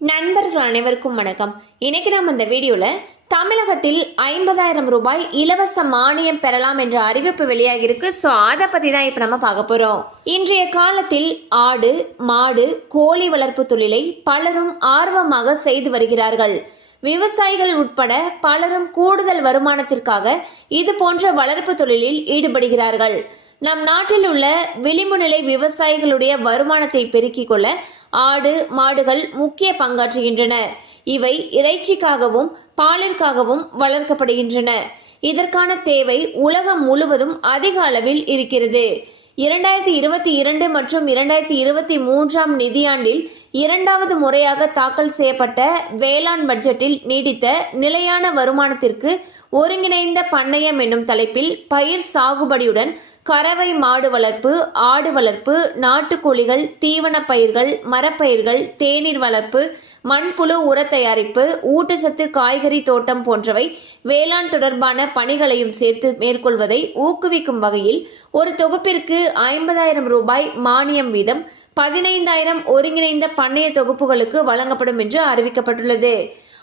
நண்பர்கள் அனைவருக்கும் வணக்கம். இன்னைக்கு நாம் இந்த வீடியோல தமிழகத்தில் ஐம்பதாயிரம் ரூபாய் இலவச மானியம் பெறலாம் என்ற அறிவிப்பு வெளியாகிருக்கு ஸோ அதை பற்றி தான் இப்போ நம்ம பார்க்க போகிறோம் இன்றைய காலத்தில் ஆடு மாடு கோழி வளர்ப்பு தொழிலை பலரும் ஆர்வமாக செய்து வருகிறார்கள். விவசாயிகள் உட்பட பலரும் கூடுதல் வருமானத்திற்காக இது போன்ற வளர்ப்பு தொழிலில் ஈடுபடுகிறார்கள். நம் நாட்டில் உள்ள விளிம்பு நிலை விவசாயிகளுடைய வருமானத்தை பெருக்கிக் கொள்ள ஆடு மாடுகள் முக்கிய பங்காற்றுகின்றன. இவை இறைச்சிக்காகவும் பாலிற்காகவும் வளர்க்கப்படுகின்றன. இதற்கான தேவை உலகம் முழுவதும் அதிக அளவில் இருக்கிறது. இரண்டாயிரத்தி இருபத்தி இரண்டு மற்றும் இரண்டாயிரத்தி இருபத்தி மூன்றாம் நிதியாண்டில் இரண்டாவது முறையாக தாக்கல் செய்யப்பட்ட வேளாண் பட்ஜெட்டில் நீடித்த நிலையான வருமானத்திற்கு ஒருங்கிணைந்த பண்ணையம் என்னும் தலைப்பில் பயிர் சாகுபடியுடன் கறவை மாடு வளர்ப்பு ஆடு வளர்ப்பு நாட்டுக்கோழிகள் தீவன பயிர்கள் மரப்பயிர்கள் தேநீர் வளர்ப்பு மண்புழு உர தயாரிப்பு ஊட்டச்சத்து காய்கறி தோட்டம் போன்றவை வேளாண் தொடர்பான பணிகளையும் சேர்த்து மேற்கொள்வதை ஊக்குவிக்கும் வகையில் ஒரு தொகுப்பிற்கு ஐம்பதாயிரம் ரூபாய் மானியம் வீதம் பதினைந்தாயிரம் ஒருங்கிணைந்த பண்ணைய தொகுப்புகளுக்கு வழங்கப்படும் என்று அறிவிக்கப்பட்டுள்ளது.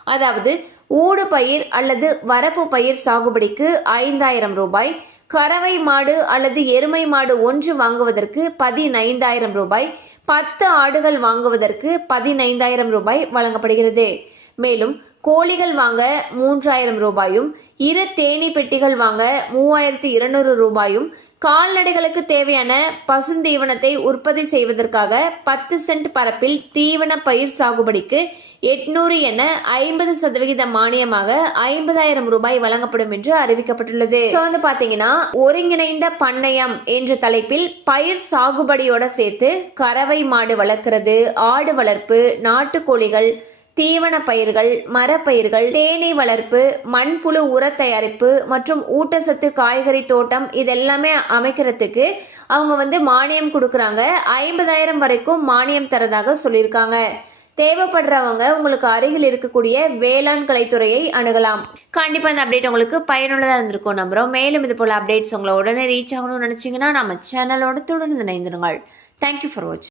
அதாவது ஊடு பயிர் அல்லது வரப்பு பயிர் சாகுபடிக்கு ஐந்தாயிரம் ரூபாய் கறவை மாடு அல்லது எருமை மாடு ஒன்று வாங்குவதற்கு பதினைந்தாயிரம் ரூபாய் பத்து ஆடுகள் வாங்குவதற்கு பதினைந்தாயிரம் ரூபாய் வழங்கப்படுகிறது. மேலும் கோழிகள் வாங்க மூன்றாயிரம் ரூபாயும் இரு தேனி பெட்டிகள் வாங்க மூவாயிரத்தி இருநூறு ரூபாயும் கால்நடைகளுக்கு தேவையான பசுந்தீவனத்தை உற்பத்தி செய்வதற்காக பத்து சென்ட் பரப்பில் தீவன பயிர் சாகுபடிக்கு எட்நூறு என ஐம்பது சதவிகித மானியமாக ஐம்பதாயிரம் ரூபாய் வழங்கப்படும் என்று அறிவிக்கப்பட்டுள்ளது. ஸோ வந்து பார்த்தீங்கன்னா ஒருங்கிணைந்த பண்ணையம் என்ற தலைப்பில் பயிர் சாகுபடியோட சேர்த்து கறவை மாடு வளர்க்கிறது ஆடு வளர்ப்பு நாட்டுக்கோழிகள் தீவன பயிர்கள் மரப்பயிர்கள் தேனீ வளர்ப்பு மண்புழு உர தயாரிப்பு மற்றும் ஊட்டச்சத்து காய்கறி தோட்டம் இதெல்லாமே அமைக்கிறதுக்கு அவங்க வந்து மானியம் கொடுக்குறாங்க. ஐம்பதாயிரம் வரைக்கும் மானியம் தரதாக சொல்லியிருக்காங்க. தேவைப்படுறவங்க உங்களுக்கு அருகில் இருக்கக்கூடிய வேளாண் கலைத்துறையை அணுகலாம். கண்டிப்பாக இந்த அப்டேட் உங்களுக்கு பயனுள்ளதாக இருந்திருக்கும் நம்புகிறோம் மேலும் இது போல் அப்டேட்ஸ் உங்களை உடனே ரீச் ஆகணும்னு நினச்சிங்கன்னா நம்ம சேனலோட தொடர்ந்து இணைந்திருங்கள். தேங்க்யூ ஃபார் வாட்சிங்